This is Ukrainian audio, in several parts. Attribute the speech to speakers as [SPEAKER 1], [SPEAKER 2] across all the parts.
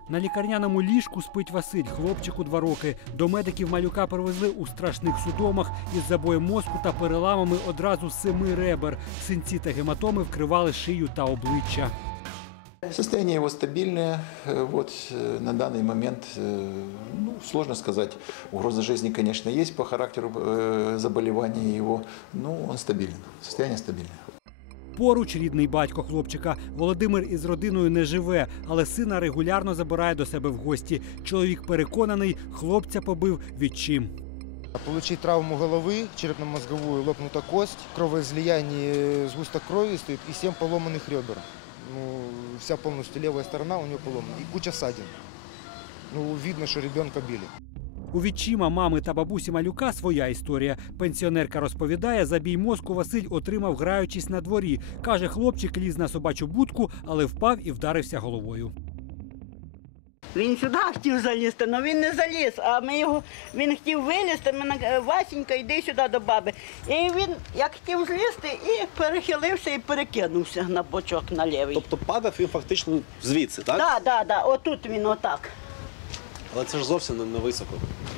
[SPEAKER 1] На лікарняному ліжку спить Василь, хлопчику 2 роки. До медиків малюка привезли у страшних судомах із забоєм мозку та переламами одразу 7 ребер. Синці та гематоми вкривали шию та обличчя.
[SPEAKER 2] Состояние его стабильное. Вот, на данный момент, сложно сказать. Угроза жизни, конечно, есть по характеру заболевания его, но он стабилен. Состояние стабильное.
[SPEAKER 1] Поруч рідний батько хлопчика. Володимир із родиною не живе, але сина регулярно забирає до себе в гості. Чоловік переконаний, хлопця побив відчим.
[SPEAKER 3] Получить травму головы, черепно-мозговую, лопнута кость, кровоизлияние, сгусток крови стоит и 7 поломанных ребер. Вся полностью левая сторона у него поломана и куча ссадин. Видно, что ребенка били.
[SPEAKER 1] У відчима, мами та бабусі малюка своя історія. Пенсіонерка розповідає, забій мозку Василь отримав, граючись на дворі. Каже, хлопчик ліз на собачу будку, але впав і вдарився головою.
[SPEAKER 4] Він сюди хотів залізти, але він не заліз, а він хотів вилізти, Васенька, йди сюди до баби. І він, як хотів злізти, і перехилився і перекинувся на бочок на лівий.
[SPEAKER 5] Тобто падав він фактично звідси, так?
[SPEAKER 4] Так, отут він отак.
[SPEAKER 5] Але це ж зовсім не високо.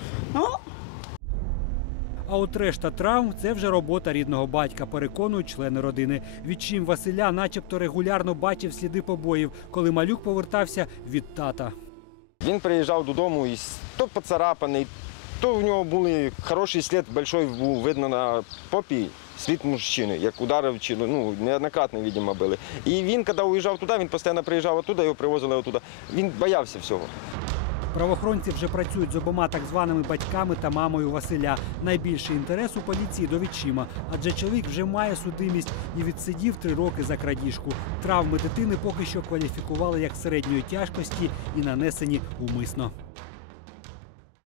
[SPEAKER 1] А от решта травм – це вже робота рідного батька, переконують члени родини. Відчим Василя начебто регулярно бачив сліди побоїв, коли малюк повертався від тата.
[SPEAKER 6] Він приїжджав додому і то поцарапаний, то в нього був хороший слід, великий був видно на попі, слід мужчини, як ударив, неоднократно, видимо, били. І він, коли уїжджав туди, він постійно приїжджав оттуда, його привозили оттуда. Він боявся всього.
[SPEAKER 1] Правоохоронці вже працюють з обома так званими батьками та мамою Василя. Найбільший інтерес у поліції до відчима, адже чоловік вже має судимість і відсидів 3 роки за крадіжку. Травми дитини поки що кваліфікували як середньої тяжкості і нанесені умисно.